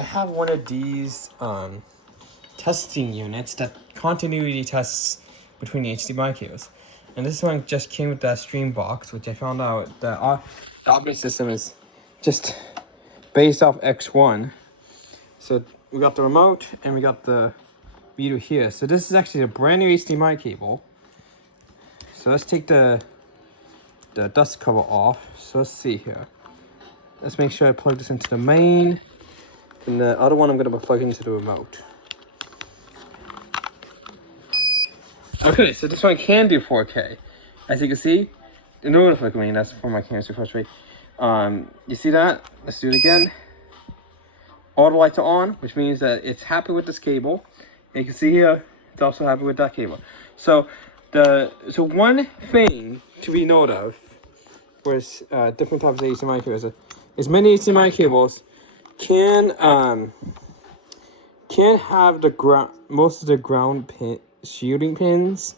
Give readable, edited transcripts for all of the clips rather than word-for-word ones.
I have one of these testing units that continuity tests between the HDMI cables. And this one just came with that stream box, which I found out that the operating system is just based off X1. So we got the remote and we got the video here. So this is actually a brand new HDMI cable. So let's take the dust cover off. So let's see here. Let's make sure I plug this into the main. And the other one I'm going to plug into the remote. Okay, so this one can do 4K. As you can see, the notification, that's for my camera's refresh rate. You see that? Let's do it again. All the lights are on, which means that it's happy with this cable. And you can see here, it's also happy with that cable. So one thing to be note of with different types of HDMI cables is many HDMI cables can have the most of the ground pin shielding pins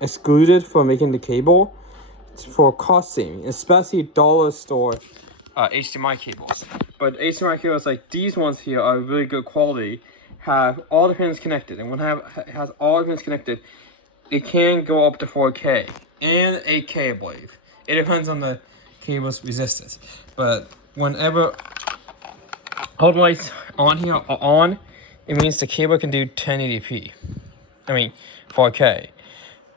excluded from making the cable for cost saving, especially dollar store HDMI cables. But HDMI cables like these ones here are really good quality, have all the pins connected, and when it has all the pins connected, it can go up to 4K and 8K, I believe. It depends on the cable's resistance. But whenever all the lights on here are on, it means the cable can do 1080p. I mean 4K.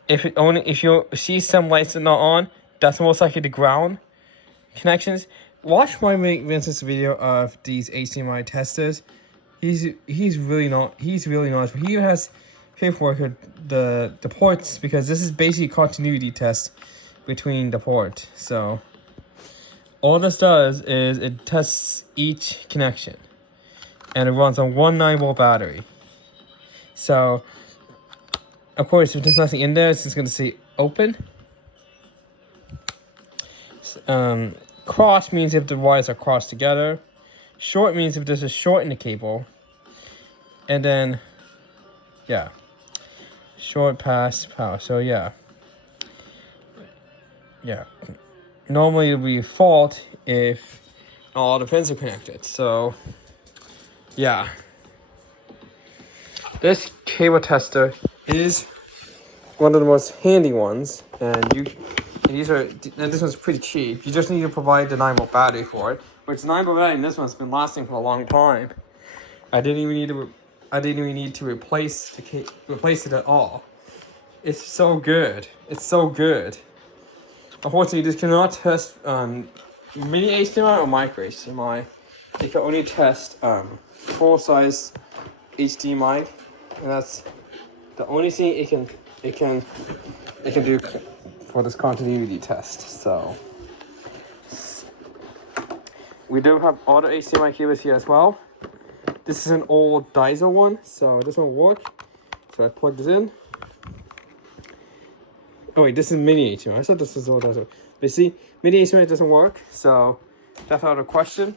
If you see some lights that are not on, that's most likely the ground connections. Watch my Vincent's video of these HDMI testers. He's really knowledgeable. He even has paperwork with the ports, because this is basically a continuity test between the port. So all this does is it tests each connection, and it runs on one 9-volt battery. So of course, if there's nothing in there, it's just going to say open. Cross means if the wires are crossed together. Short means if there's a short in the cable. And then, yeah, short pass power. So yeah. Normally it would be a fault if all the pins are connected. So yeah, this cable tester is one of the most handy ones, and this one's pretty cheap. You just need to provide the 9-volt battery for it, which 9-volt battery in this one's been lasting for a long time. I didn't even need to replace it at all. It's so good. It's so good. Unfortunately, this cannot test mini HDMI or micro HDMI. It can only test full-size HDMI, and that's the only thing it can do for this continuity test. So we do have other HDMI cables here as well. This is an old Diesel one, so this one will work. So I plug this in. Oh wait, this is mini HDMI. I thought this was old Diesel. But you see, mini HDMI doesn't work, so that's out of question.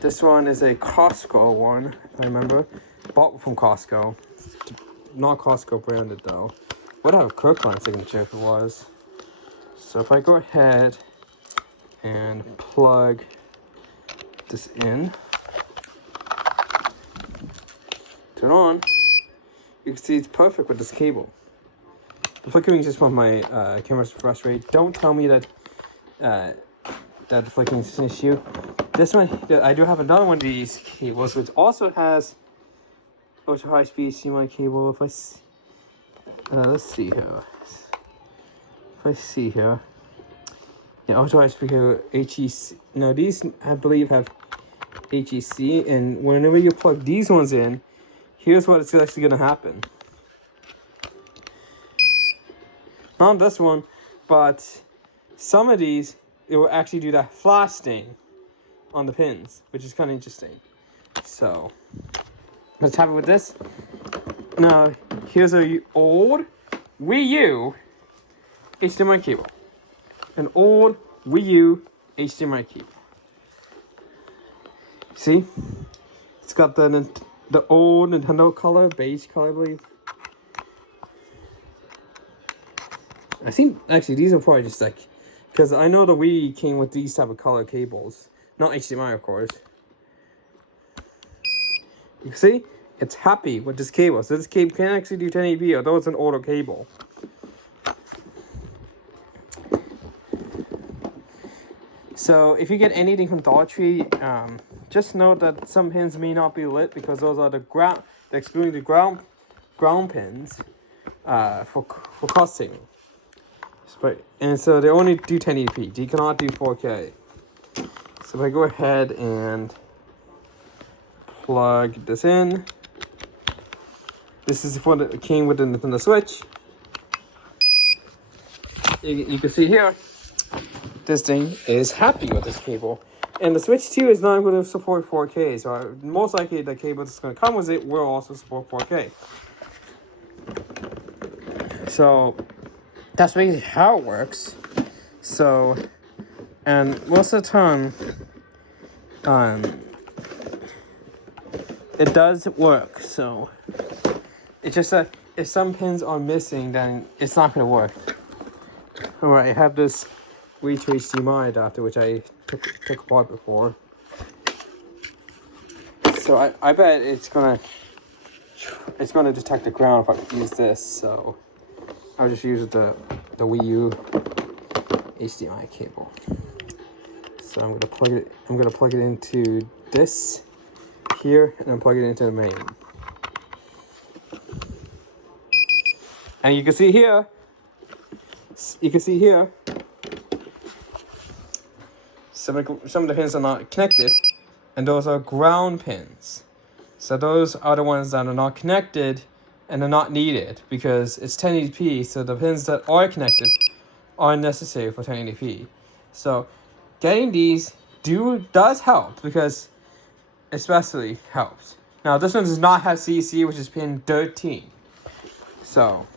This one is a Costco one, if I remember. Bought from Costco. Not Costco branded though. Would have a Kirkland signature if it was. So if I go ahead and plug this in, turn on, you can see it's perfect with this cable. The flickering is just from my camera's refresh rate. Don't tell me that that the flickering is an issue. This one, I do have another one of these cables, which also has ultra high speed HDMI cable. If let's see here. If I see here, yeah, ultra high speed cable, HEC. Now these, I believe, have HEC, and whenever you plug these ones in, here's what's actually gonna happen. Not this one, but some of these, it will actually do that flash thing on the pins, which is kind of interesting. So let's have it with this. Now here's a old Wii U HDMI cable. An old Wii U HDMI cable. See? It's got the old Nintendo color, beige color, I believe. I think actually these are probably just like Because I know the Wii came with these type of color cables. Not HDMI, of course. You can see? It's happy with this cable. So this cable can actually do 1080p, although it's an older cable. So if you get anything from Dollar Tree, just note that some pins may not be lit because those are the ground, excluding the ground pins for cost saving. And so they only do 1080p. You cannot do 4K. So if I go ahead and plug this in, this is what it came with the Nintendo Switch. You can see here, this thing is happy with this cable. And the Switch 2 is not going to support 4K, so most likely the cable that's going to come with it will also support 4K. So that's basically how it works. So, and most of the time, it does work. So it's just that if some pins are missing, then it's not going to work. Alright, I have this Wii to HDMI adapter, which I took apart before. So I bet it's gonna detect the ground if I use this. So I'll just use the Wii U HDMI cable. So I'm gonna plug it into this here, and then plug it into the main. And you can see here. Some of the pins are not connected, and those are ground pins. So those are the ones that are not connected and are not needed because it's 1080p. So the pins that are connected are necessary for 1080p. So getting these does help because especially helps. Now this one does not have CC, which is pin 13. So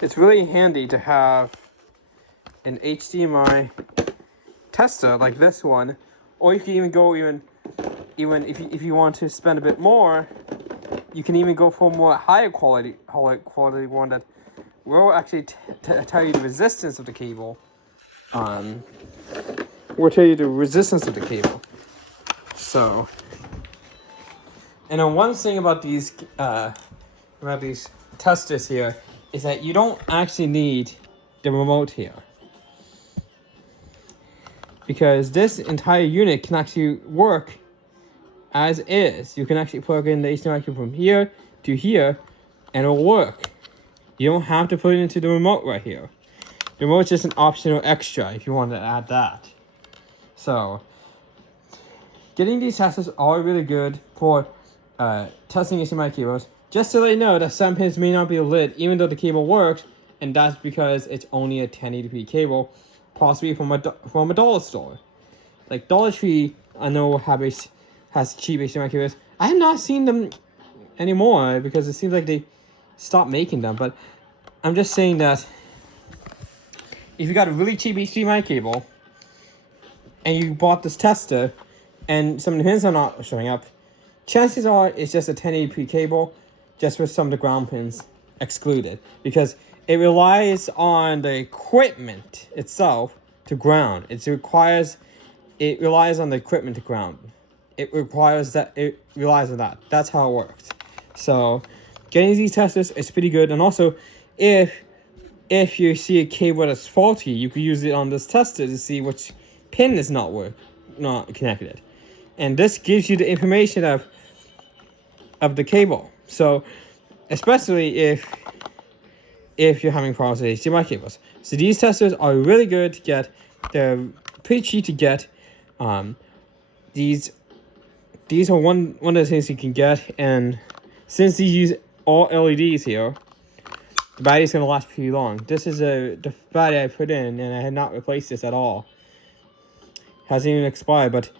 it's really handy to have an HDMI tester like this one, or you can even go even if you want to spend a bit more, you can even go for a more higher quality one that will actually tell you the resistance of the cable. Will tell you the resistance of the cable. So, and then one thing about these testers here is that you don't actually need the remote here, because this entire unit can actually work as is. You can actually plug in the HDMI cable from here to here, and it'll work. You don't have to put it into the remote right here. The remote's just an optional extra if you want to add that. So, getting these testers are really good for testing HDMI cables. Just to let you know that some pins may not be lit even though the cable works, and that's because it's only a 1080p cable, possibly from a dollar store. Like Dollar Tree, I know has cheap HDMI cables. I have not seen them anymore because it seems like they stopped making them. But I'm just saying that if you got a really cheap HDMI cable and you bought this tester and some of the pins are not showing up, chances are it's just a 1080p cable, just with some of the ground pins excluded, because it relies on the equipment itself to ground. It relies on the equipment to ground. It relies on that. That's how it works. So getting these testers is pretty good. And also, if you see a cable that's faulty, you can use it on this tester to see which pin is not connected. And this gives you the information of the cable. So especially if you're having problems with HDMI cables. So these testers are really good to get. They're pretty cheap to get. These are one of the things you can get, and since these use all LEDs here, the battery's gonna last pretty long. This is the battery I put in, and I had not replaced this at all. Hasn't even expired, but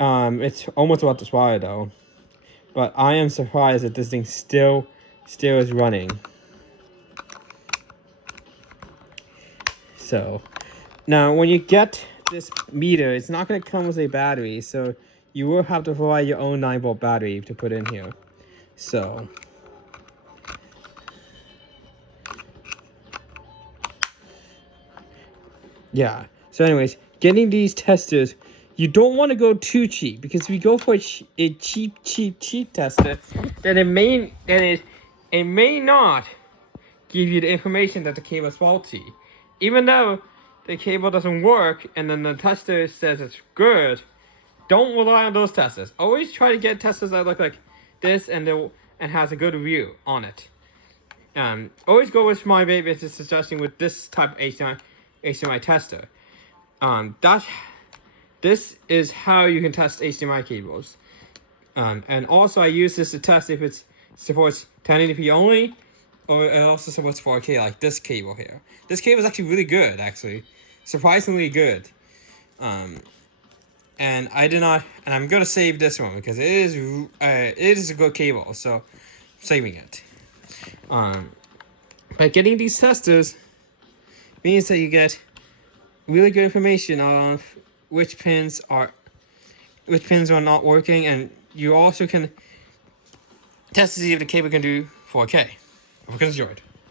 it's almost about to expire though. But I am surprised that this thing still is running. So now when you get this meter, it's not going to come with a battery, so you will have to provide your own 9-volt battery to put in here. So yeah, So anyways, getting these testers, you don't want to go too cheap, because if you go for a cheap tester, then it may not give you the information that the cable is faulty. Even though the cable doesn't work and then the tester says it's good, don't rely on those testers. Always try to get testers that look like this and has a good review on it. Always go with my baby is suggesting with this type of HDMI tester. This is how you can test HDMI cables. And also I use this to test if it supports 1080p only, or it also supports 4K, like this cable here. This cable is actually really good, actually. Surprisingly good. And I'm gonna save this one because it is a good cable, so I'm saving it. But getting these testers means that you get really good information on which pins are not working, and you also can test to see if the cable can do 4K. I hope you guys enjoyed.